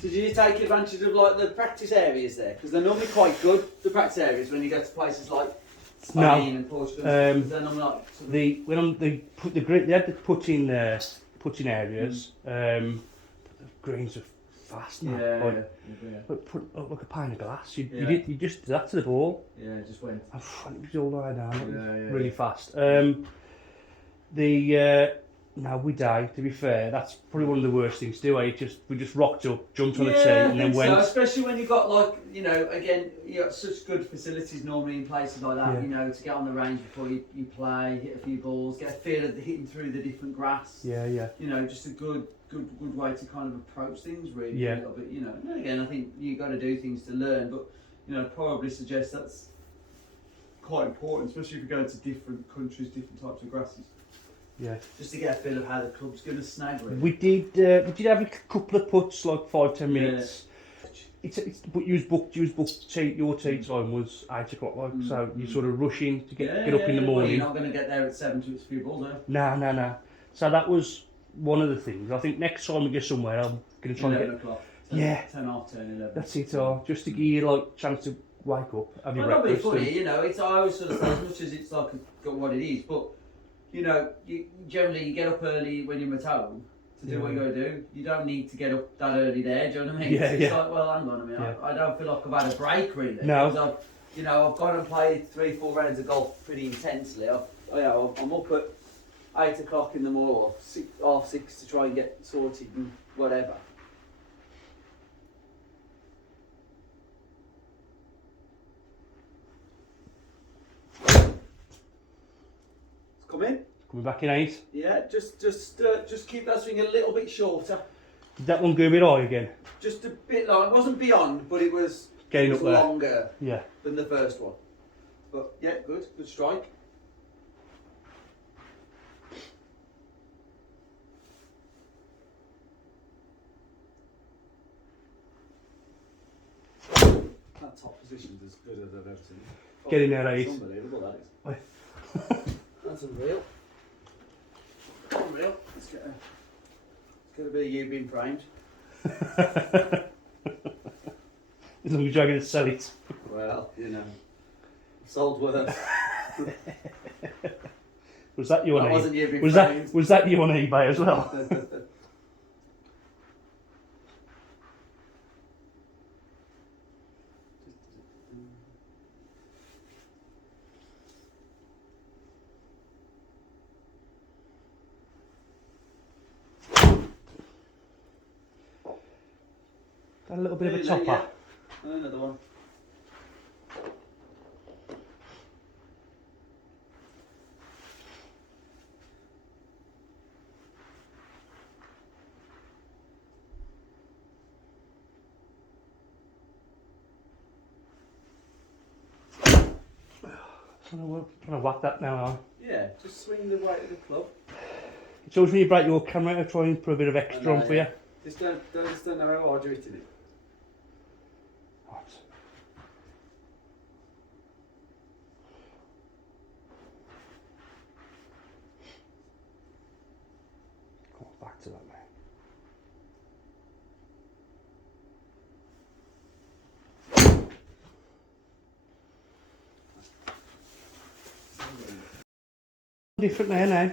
Did you take advantage of like the practice areas there? Because they're normally quite good, the practice areas, when you go to places like Spain and Portugal. They're normally like they had the putting areas. The greens are fast, man. Like a pint of glass. You just did that to the ball. Yeah, it just went. It was all the way down. Really fast. Now we died. To be fair, that's probably one of the worst things to do. We just rocked up, jumped on the tee, and then went. So, especially when you've got like again, you got such good facilities normally in places like that. To get on the range before you play, hit a few balls, get a feel of hitting through the different grass. Just a good way to kind of approach things really. A little bit, And again, I think you got to do things to learn, but probably suggest that's quite important, especially if you go to different countries, different types of grasses. Yeah. Just to get a feel of how the club's going to snag really. We did have a couple of putts, like 5-10 minutes. But you was booked. Your tee time was 8 o'clock, so you're sort of rushing to get up in the morning. Well, you're not going to get there at 7 to hit a few balls, are you? No. So that was one of the things. I think next time we get somewhere, I'm going to try 11 and get. o'clock. 10 half 10, 11. That's it. Just to give you like a chance to wake up, have your breakfast. Not be funny, It's I always sort of say as much as it's like got what it is, but. You generally get up early when you're at home to do what you got to do. You don't need to get up that early there. Do you know what I mean? It's like, well, hang on a minute. I don't feel like I've had a break really. No. I've gone and played 3-4 rounds of golf pretty intensely. I'm up at 8 o'clock in the morning, or 6 to try and get sorted and whatever. Come in. Coming back in 8. Yeah, just keep that swing a little bit shorter. Did that one go a bit high again? Just a bit long. It wasn't beyond, but it was getting up there. Longer than the first one. But yeah, good strike. That top position's as good as I've ever seen. Getting there 8. It's unbelievable, that is. That's unreal. Unreal. Let's get a bit of you being framed. As long as you're going to sell it. Well, sold worse. Was that you on eBay? Wasn't you being framed. Was that you on eBay as well? Got a little bit of a topper. Yeah. Another one. I'm trying to whack that now, aren't I? Yeah, just swing the weight of the club. It's always when you break your camera to try and put a bit of extra on for you. Just don't know how hard you're hitting it. What? Come on, back to that, mate. Different there now.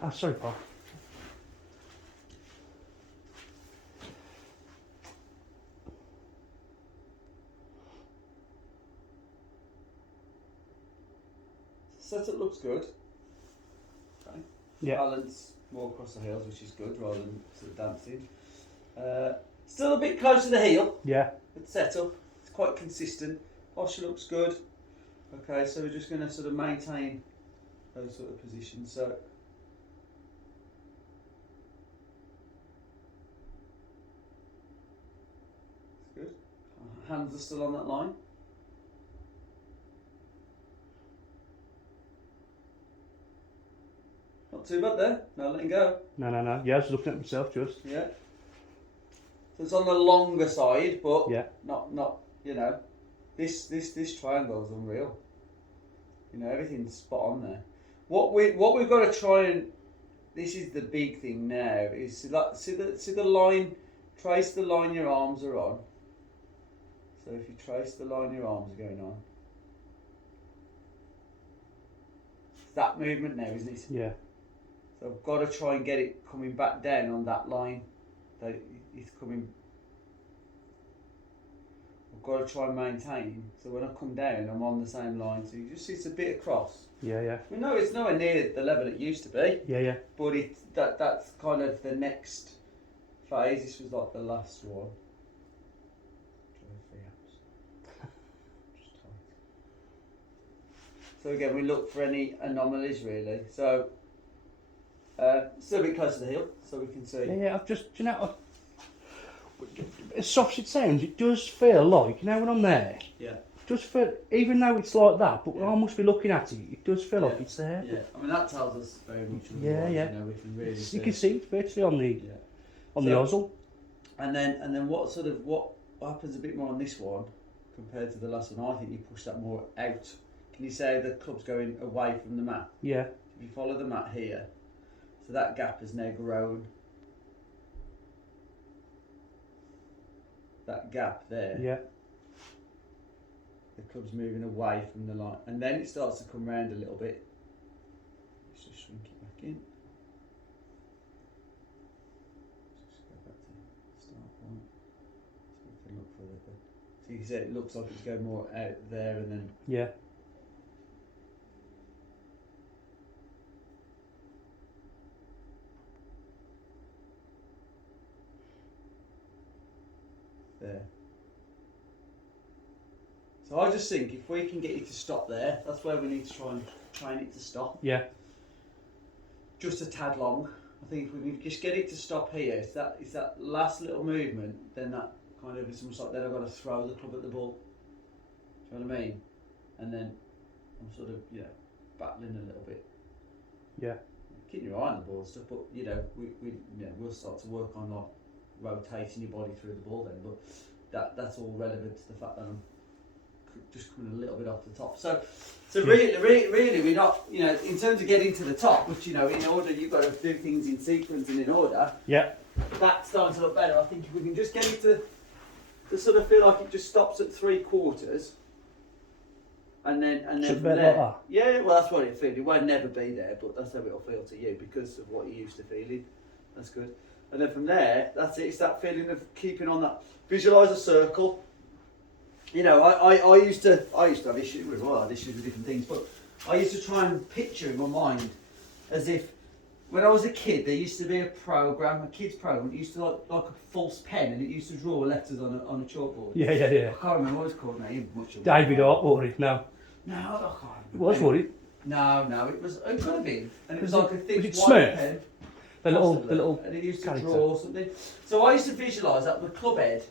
Oh, sorry, Paul. Setup looks good. Okay. Yeah. Balance more across the heels, which is good, rather than sort of dancing. Still a bit close to the heel. Yeah. But setup, it's quite consistent. Posture looks good. Okay, so we're just going to sort of maintain those sort of positions. So. Good. Hands are still on that line. Not too bad there. No letting go. No. Yeah, I was looking at myself just. Yeah. So it's on the longer side, but not this triangle is unreal. Everything's spot on there. What we've got to try and this is the big thing now. Is see the line. Trace the line your arms are on. So if you trace the line your arms are going on, it's that movement now, isn't it? Yeah. So I've got to try and get it coming back down on that line. That it's coming. I've got to try and maintain. So when I come down, I'm on the same line. So you just see it's a bit across. Yeah, yeah. I mean, no, it's nowhere near the level it used to be. Yeah, yeah. But that's kind of the next phase. This was like the last one. So again, we look for any anomalies really. So still a bit close to the heel, so we can see. Yeah, yeah. I've just, you know, as soft as it sounds, it does feel like, you know, when I'm there. Yeah. It does feel, even though it's like that, but when I must be looking at it, it does feel like it's there. Yeah. I mean that tells us very much. Yeah, yeah. You know, we can really. You can see it virtually on the the nozzle. And then what happens a bit more on this one compared to the last one? I think you push that more out. Can you say the club's going away from the mat? Yeah. If you follow the mat here, so that gap has now grown. That gap there. Yeah. The club's moving away from the line, and then it starts to come round a little bit. Let's just shrink it back in. Just go back to start point. So we can look for it. So you can see it looks like it's going more out there, and then yeah. there. So I just think if we can get it to stop there, that's where we need to try and train it to stop. Yeah. Just a tad long. I think if we can just get it to stop here, it's that last little movement, then that kind of is almost like then I've got to throw the club at the ball. Do you know what I mean? And then I'm sort of, you know, battling a little bit. Yeah. Keep your eye on the ball and stuff, but you know, we'll start to work on like rotating your body through the ball then, but that's all relevant to the fact that I'm just coming a little bit off the top. So really we're not, you know, in terms of getting to the top, which, you know, in order you've got to do things in sequence and in order. Yeah. That's starting to look better. I think if we can just get it to sort of feel like it just stops at 3/4, and then from there, like that? yeah, well that's what it feels. It won't never be there, but that's how it'll feel to you because of what you're used to feeling. That's good. And then from there, that's it. It's that feeling of keeping on that. Visualise a circle. You know, I used to have issues with different things, but I used to try and picture in my mind as if when I was a kid, there used to be a kid's program. It used to like a false pen, and it used to draw letters on a chalkboard. Yeah. I can't remember what it was called now. David Art, was it? No. No, I can't remember. It was, was it? No, it was. It could have been, and it was like a thick white Smurf? pen. The little and it used to character. draw something. So I used to visualise that the club head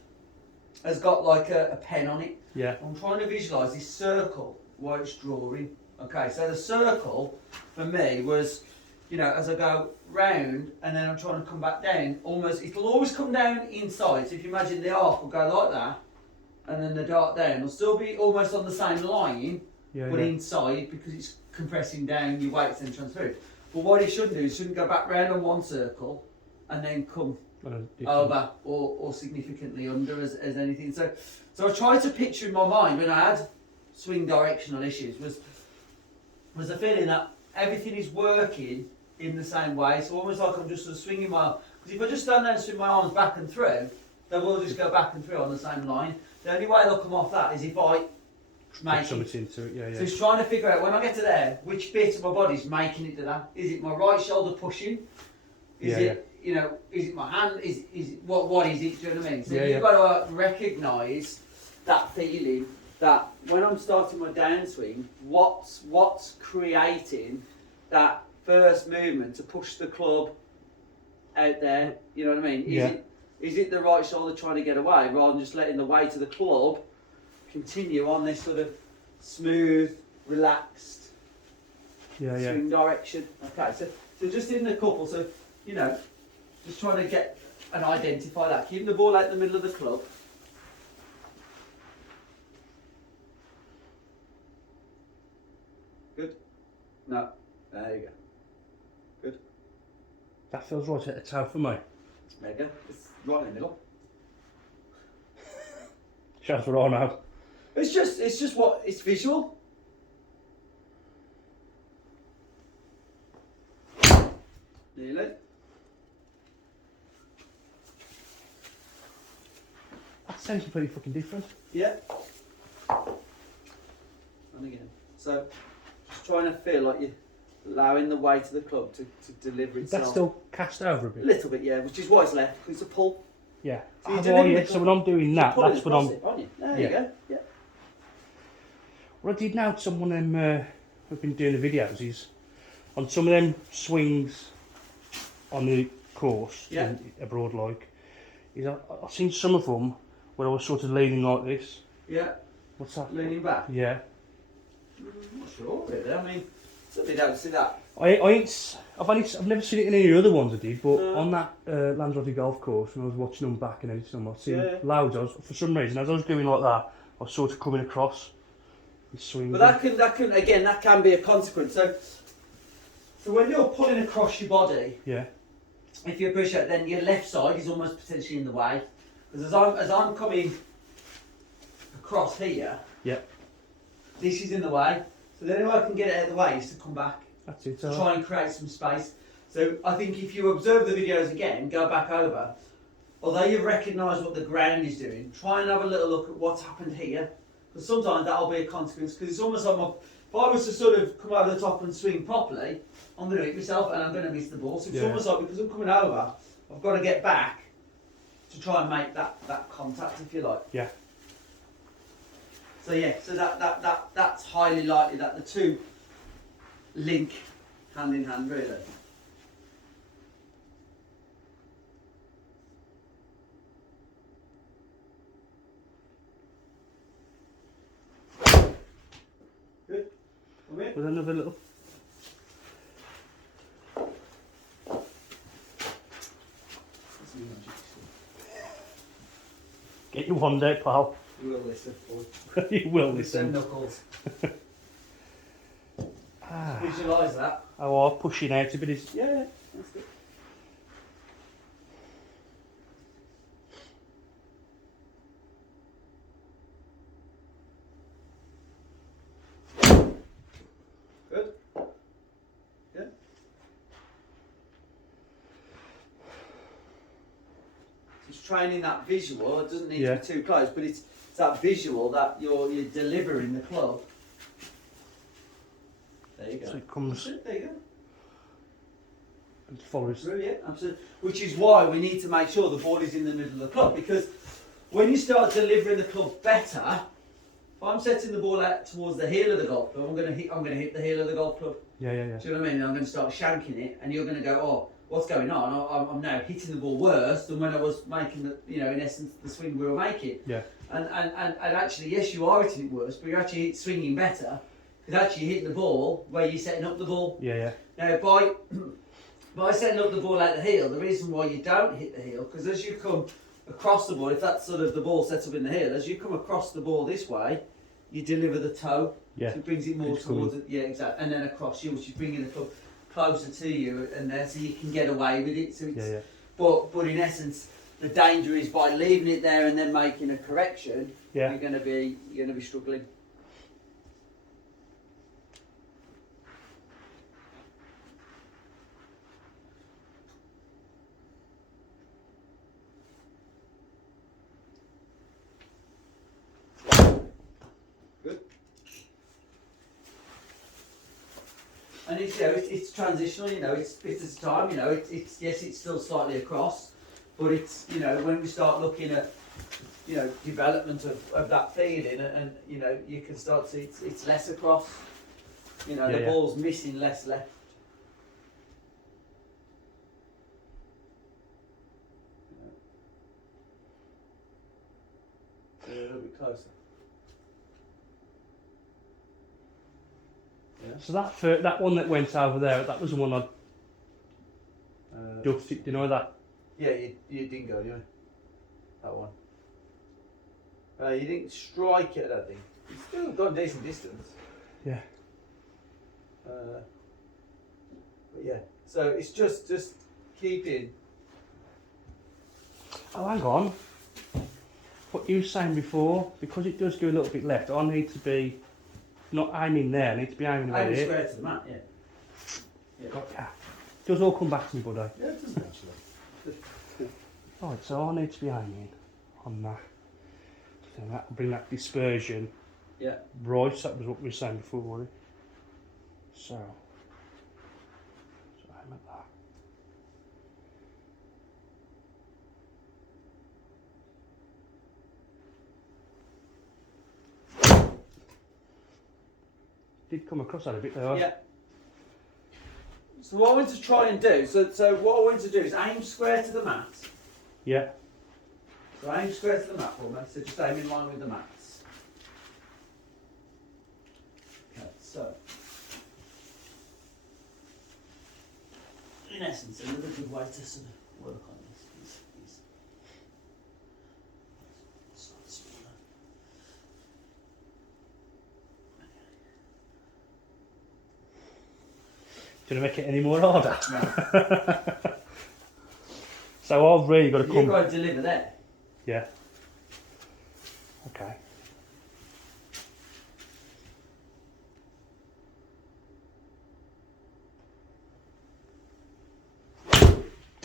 has got like a pen on it. Yeah. I'm trying to visualise this circle while it's drawing. Okay, so the circle for me was, you know, as I go round and then I'm trying to come back down, it'll always come down inside. So if you imagine the arc will go like that, and then the dart down will still be almost on the same line, but inside because it's compressing down your weights and transferring. But what it shouldn't do is shouldn't go back round on one circle and then come over or significantly under as anything. So I tried to picture in my mind when I had swing directional issues was the feeling that everything is working in the same way. So almost like I'm just sort of swinging my arm. Because if I just stand there and swing my arms back and through, they will just go back and through on the same line. The only way they'll come off that is if I make something into it. Yeah. So it's trying to figure out when I get to there, which bit of my body's making it to that. Is it my right shoulder pushing? Is it, you know, is it my hand? Is it what is it? Do you know what I mean? So you've got to recognise that feeling that when I'm starting my downswing, what's creating that first movement to push the club out there? You know what I mean? Is it the right shoulder trying to get away rather than just letting the weight of the club continue on this sort of smooth, relaxed swing direction? Okay, so just in the couple, so you know, just trying to get and identify that, keeping the ball out in the middle of the club. Good. No, there you go. Good. That feels right at the toe for me. There you go. It's right in the middle. Shows what I know. It's just what it's visual. Nearly. That sounds pretty fucking different. Yeah. And again. So just trying to feel like you're allowing the weight of the club to deliver itself. That's still cast over a bit. A little bit, yeah, which is why it's left, because it's a pull. Yeah. So, So when I'm doing that, that's what I'm... There you go, yeah. What I did now to some of them who've been doing the videos is, on some of them swings on the course, abroad like, is I've seen some of them where I was sort of leaning like this. Yeah. What's that? Leaning back? Yeah. I'm not sure really, I mean, certainly don't see that. I've never seen it in any other ones I did, but on that Lanzarote golf course, when I was watching them back and editing them, I've seen loads. For some reason, as I was doing like that, I was sort of coming across and swinging. But that can be a consequence. So when you're pulling across your body, if you appreciate, then your left side is almost potentially in the way. Because as I'm coming across here, this is in the way. So the only way I can get it out of the way is to come back. That's it. To try and create some space. So I think if you observe the videos again, go back over, although you've recognised what the ground is doing, try and have a little look at what's happened here. Because sometimes that'll be a consequence, because it's almost like if I was to sort of come over the top and swing properly, I'm going to hit myself and I'm going to miss the ball. So it's almost like, because I'm coming over, I've got to get back to try and make that contact, if you like. Yeah. So so that's highly likely that the two link hand in hand, really. Good. Come in. With another little. Get you one day, pal. You will listen. You will listen. Knuckles. Visualise that. Oh, I'm pushing out a bit. Yeah, that's good. Good. Yeah. It's training that visual. It doesn't need to be too close, but it's that visual that you're delivering the club. There you go. So it comes. There you go. And follows. Through, yeah, absolutely. Which is why we need to make sure the ball is in the middle of the club, because when you start delivering the club better, if I'm setting the ball out towards the heel of the golf club, I'm going to hit the heel of the golf club. Yeah. Do you know what I mean? I'm going to start shanking it, and you're going to go, oh, what's going on? I'm now hitting the ball worse than when I was making the, in essence, the swing we were making. Yeah. And actually, yes, you are hitting it worse, but you're actually swinging better, because actually you're hitting the ball where you're setting up the ball. Yeah. Now, by setting up the ball at the heel, the reason why you don't hit the heel, because as you come across the ball, if that's sort of the ball set up in the heel, as you come across the ball this way, you deliver the toe. Yeah. So it brings it more towards it. Yeah, exactly. And then across you, which is bringing the club closer to you, and there, so you can get away with it. So it's, But in essence, the danger is by leaving it there and then making a correction. You're going to be struggling. Good. And it's transitional. It's bit at a time. It's yes, it's still slightly across, but it's when we start looking at development of that feeling, and you can start to see it's less across. The ball's missing less left. A little bit closer. Yeah. So that one that went over there, that was the one I ducked it. Do you know that? Yeah, you didn't go, that one. You didn't strike it, I don't think. You still got a decent distance. Yeah. But yeah, so it's just keeping. Oh, hang on. What you were saying before, because it does go a little bit left, I need to be not aiming there, I need to be aiming about Aiming here. square to the mat, yeah. Got ya. It does all come back to me, buddy. Yeah, it doesn't actually. Right, so I need to be aiming on that. So that will bring that dispersion. Yeah. Right, that was what we were saying before, wasn't it? So aim at that. Did come across that a bit there. Yeah. So what I want to try and do, so what I want to do is aim square to the mat. Yeah. So aim square to the mat for me, so just aim in line with the mats. Okay, so in essence, another good way to sort of work on this is slightly smaller. Do you want to make it any more harder? No. So I've really got to come. You've got to deliver there. Yeah. Okay.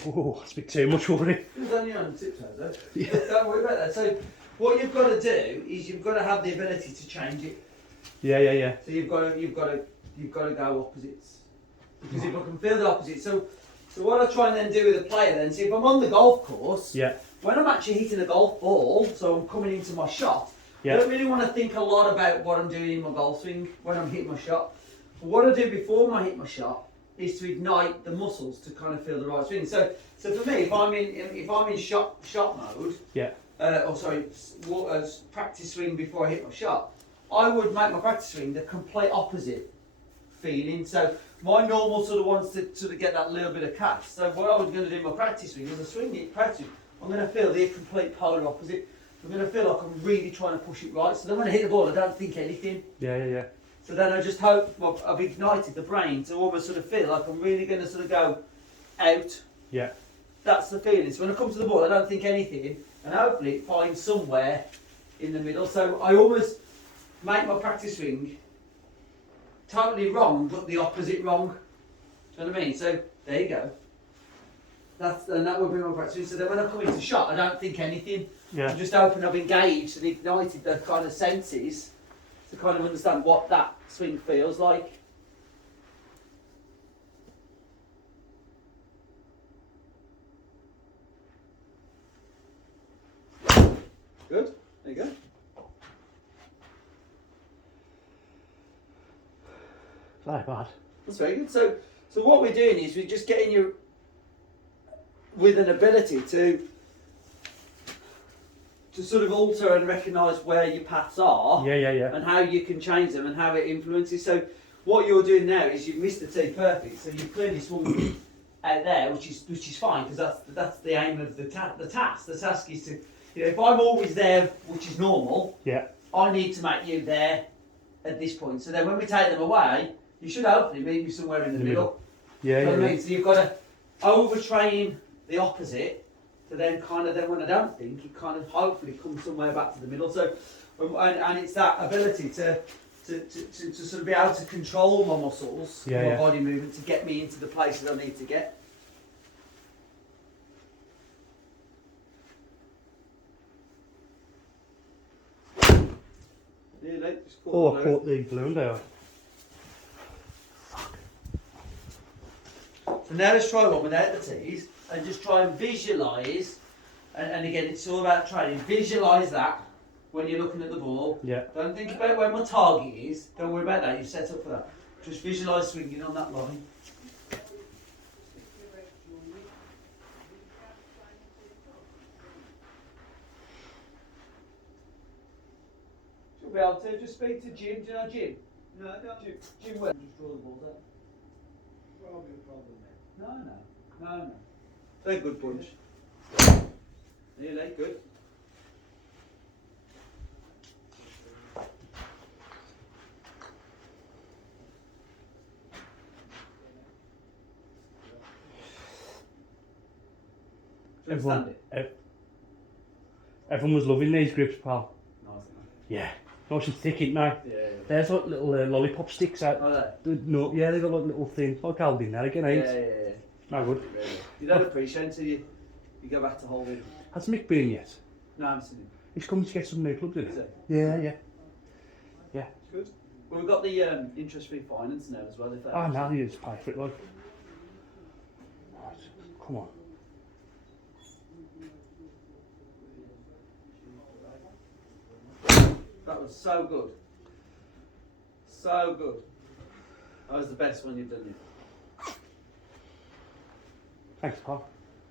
Oh, that's a bit too much already. It's only on tiptoes though. Yeah. Don't worry about that. So what you've got to do is you've got to have the ability to change it. Yeah. So you've got to go opposites. Because if I can feel the opposite, so what I try and then do with a player then, see if I'm on the golf course, Yeah. when I'm actually hitting a golf ball, so I'm coming into my shot, Yeah. I don't really want to think a lot about what I'm doing in my golf swing when I'm hitting my shot. But what I do before I hit my shot is to ignite the muscles to kind of feel the right swing. So for me, if I'm in shot mode, Yeah. practice swing before I hit my shot, I would make my practice swing the complete opposite feeling. So my normal sort of wants to sort of get that little bit of cast. So what I was going to do in my practice swing is I swing it practice. I'm going to feel the complete polar opposite. I'm going to feel like I'm really trying to push it right. So then when I hit the ball, I don't think anything. Yeah. So then I just hope I've ignited the brain to almost sort of feel like I'm really going to sort of go out. Yeah. That's the feeling. So when I come to the ball, I don't think anything, and hopefully it finds somewhere in the middle. So I almost make my practice swing totally wrong, but the opposite wrong. Do you know what I mean? So there you go. That would be my practice swing. So then when I come into shot, I don't think anything. Yeah. I'm just hoping I've engaged and ignited the kind of senses to kind of understand what that swing feels like. Good. There you go. Not bad. That's very good. So what we're doing is we're just getting you with an ability to sort of alter and recognise where your paths are. Yeah. And how you can change them and how it influences. So what you're doing now is you've missed the tee perfect. So you've clearly swung out there, which is fine because that's the aim of the task. The task is to, if I'm always there, which is normal. Yeah. I need to make you there at this point. So then when we take them away, you should hopefully meet me somewhere in the middle. Yeah. You know what I mean? So you've got to overtrain the opposite. So then when I don't think, it kind of hopefully comes somewhere back to the middle. So, and it's that ability to sort of be able to control my muscles, my body movement, to get me into the places I need to get. Oh, I caught the balloon there. So now let's try one without the tees and just try and visualise, and again it's all about training, visualise that when you're looking at the ball. Yeah. Don't think about where my target is, don't worry about that, you're set up for that. Just visualise swinging on that line. She'll be able to just speak to Jim, do you know Jim? No, I don't. Jim will just draw the balls out. Probably a problem there. No. They're a good bunch. Nearly, good. Everyone was loving these grips, pal. Nice, isn't Yeah. Nice and thick, ain't they? Yeah. There's like little lollipop sticks out. Oh, No, yeah, they got like little thing. Like holding there again, ain't yeah. No good. Really. You don't appreciate it until you go back to holding. Has Mick been yet? No, I haven't seen him. He's coming to get some new clubs, isn't Is he? he? Yeah. It's good. Well, we've got the interest-free finance now as well. If that Now you just pay for it, like. Right, come on. That was so good. So good. That was the best one you've done yet. Thanks, pal.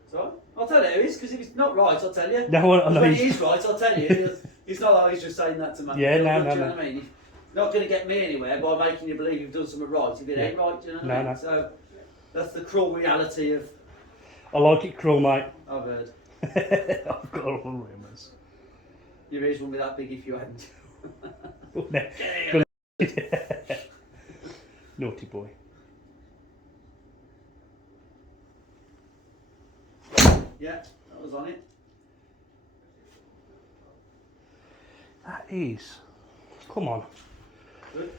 So, I'll tell you who it is, because if it's not right, I'll tell you. No, I know. When he is right, I'll tell you. It's not like he's just saying that to me. Yeah, no. Do you know what I mean? He's not going to get me anywhere by making you believe you've done something right if it ain't right, do you know what I mean? So, that's the cruel reality of... I like it cruel, mate. I've heard. I've got all rumours. Your ears wouldn't be that big if you hadn't. Naughty boy. Yeah, that was on it. That is. Come on. Good.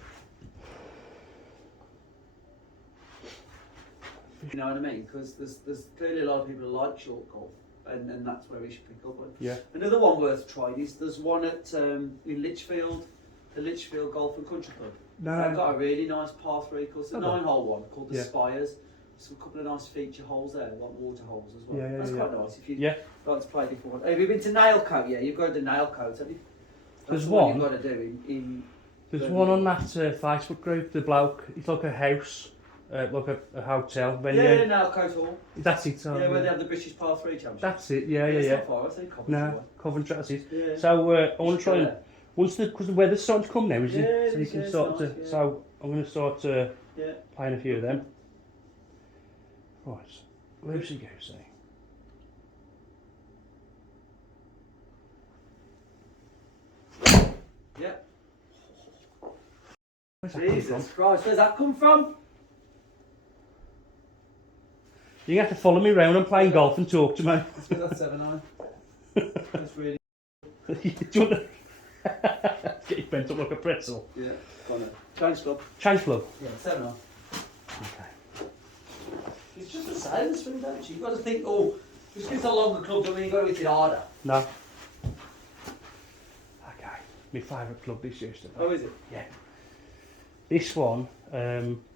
You know what I mean? Because there's clearly a lot of people who like short golf, and that's where we should pick up on. Yeah. Another one worth trying is there's one at in Lichfield, the Lichfield Golf and Country Club. They've got a really nice par 3 course, a 9-hole one called the Spires. Some couple of nice feature holes there, like water holes as well. That's quite nice if you like to play different ones. Have you been to Nailcoat? Yeah, you've got to do Nailcoat, have you? There's one. You've got to do in There's one on that Facebook group. The bloke, it's like a house, like a hotel venue. Yeah, Nailcoat Hall. That's it. Yeah, where they have the British Par 3 Championship. That's it. Yeah. It's not far, I think Coventry. No, Coventry. That's it. Yeah. So I want to try and because the weather's starting to come now, isn't it? So you can it's start nice, to. So I'm going to start yeah. playing a few of them. Right, loosey goosey. Yeah. Where's that come Jesus from? Christ, where's that come from? You have to follow me round and playing golf and talk to me. That's 7-9. That's really... Do you want to get your bent up like a pretzel? Yeah, go on then. Change club. Change club? Yeah, 7-9. Okay. It's just the same swing, don't you? You've got to think, just because it's a longer club, I mean, you've got to hit it harder. No. Okay. My favourite club this year. Oh, is it? Yeah. This one,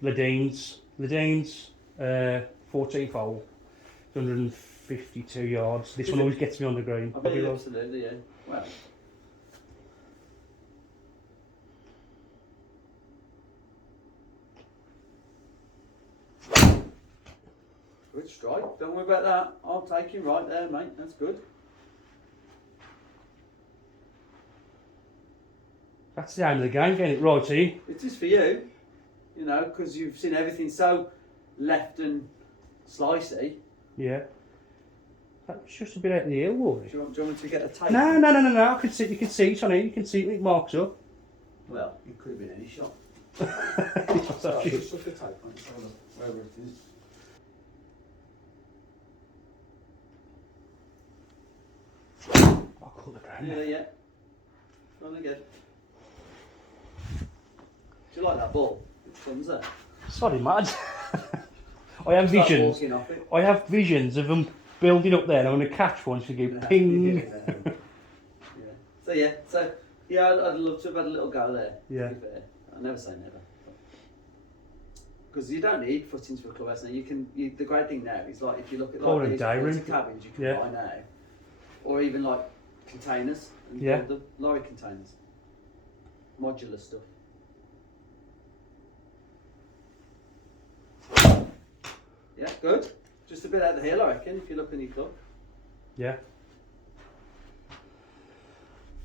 Ladine's, 14th hole, 152 yards. This one always gets me on the green. I believe absolutely, yeah. Wow. Good strike. Don't worry about that. I'll take him right there, mate. That's good. That's the aim of the game, getting it right, see? It is for you, you know, because you've seen everything so left and slicey. Yeah. That's just a bit out of the heel, Rory. Do you want me to get a tape? No. I can see, you can see it on here. You can see it marks up. Well, it could have been any shot. So just look at the tape on it, hold on, wherever it is. I'll call the ground. Yeah. Go on again. Do you like that ball? It comes there. Sorry, mad. I have visions. I have visions of them building up there, and I'm going to catch one, so you go ping. Yeah. So I'd love to have had a little go there. Yeah. To be fair. I never say never. Because you don't need footings for a clubhouse now. The great thing now is like if you look at like these cabins you can buy now, or even like containers and build them, lorry containers, modular stuff. Yeah, good. Just a bit out the hill, I reckon, if you look in your club. Yeah.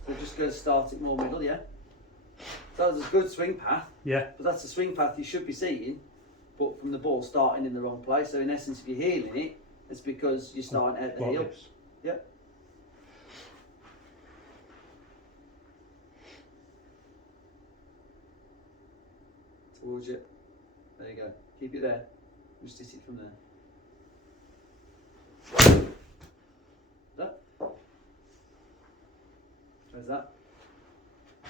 So just go start it more middle, yeah? So that's a good swing path. Yeah. But that's a swing path you should be seeing, but from the ball starting in the wrong place. So in essence, if you're heeling it, it's because you're starting out the hill. Yep. Towards you. There you go. Keep it there. Just hit it from there. that? I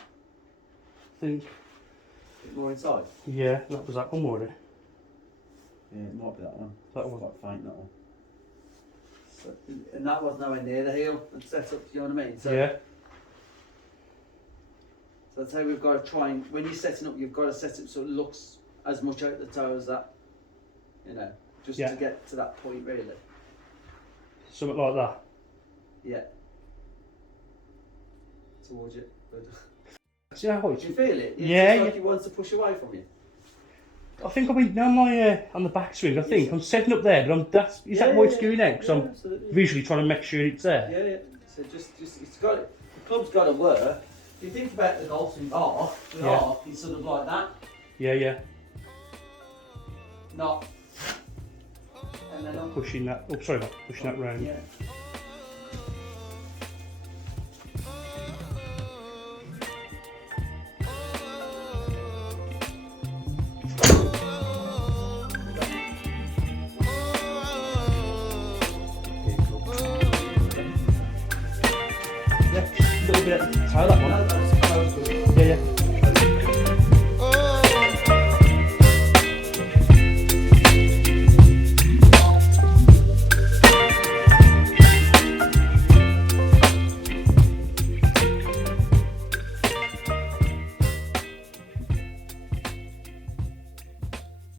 think. A bit more inside? Yeah, that was that one, wasn't it? Yeah, it might be that one. That one. Quite faint, that one. So, and that was nowhere near the heel and set up, you know what I mean? So, yeah. So that's how we've got to try and, when you're setting up, you've got to set it so it looks as much out the toe as that, you know, just to get to that point, really. Something like that. Yeah. Towards you. Good. See how Do you feel it? Yeah. It's like he wants to push away from you. I think I mean on my on the backswing. I think I'm setting up there, but is that why it's doing out? Because I'm visually trying to make sure it's there. Yeah, yeah. So just it's got the club's got to work. If you think about the golf swing arc, the arc is sort of like that. Yeah, yeah. Not. And then I'm pushing that. Oh, sorry, not pushing that round. Yeah. Yeah, a little bit. Try that one.